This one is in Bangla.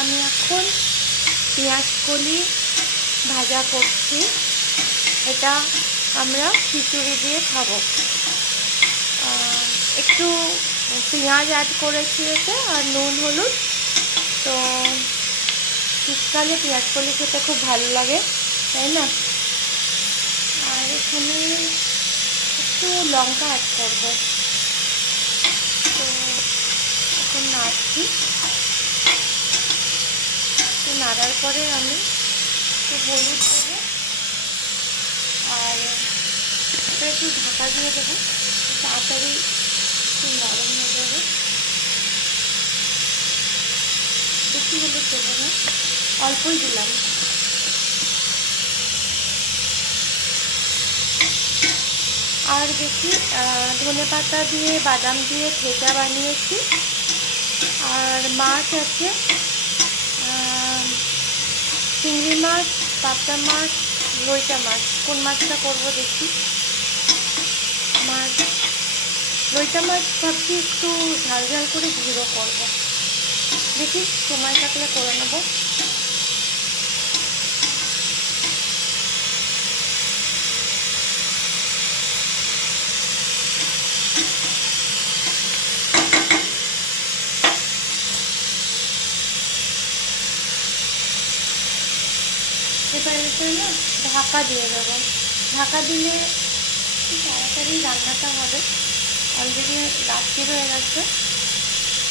আমি এখন পেঁয়াজ কলি ভাজা করছি। এটা আমরা খিচুড়ি দিয়ে খাবো। একটু পেঁয়াজ অ্যাড করেছি এতে, আর নুন হলুদ। তো শীতকালে পেঁয়াজ কলি খেতে খুব ভালো লাগে, তাই না? আর এখানে একটু লঙ্কা অ্যাড করবো। তো এখন নাড়ছি। তো নাড়ার পরে আমি একটু হলুদ দেবো, আর এটা একটু ঢাকা দিয়ে দেবো, তাড়াতাড়ি একটু নরম হয়ে যাবে। বেশি হলুদ দেবো না, অল্পই দিলাম। আর বেশি ধনে পাতা দিয়ে বাদাম দিয়ে ঠেকা বানিয়েছি। আর মাছ আছে, চিংড়ি মাছ, পাবদা মাছ, লইটা মাছ। কোন মাছটা করবো দেখি। লইটা মাছ ভাবছি একটু ঝাল ঝাল করে ঝিরো করবো, দেখি সময় থাকলে করে নেবো। এবার এটা না ঢাকা দিয়ে দেবো। ঢাকা দিলে তাড়াতাড়ি রান্নাটা হবে। অলরেডি রাত্রি হয়ে গেছে।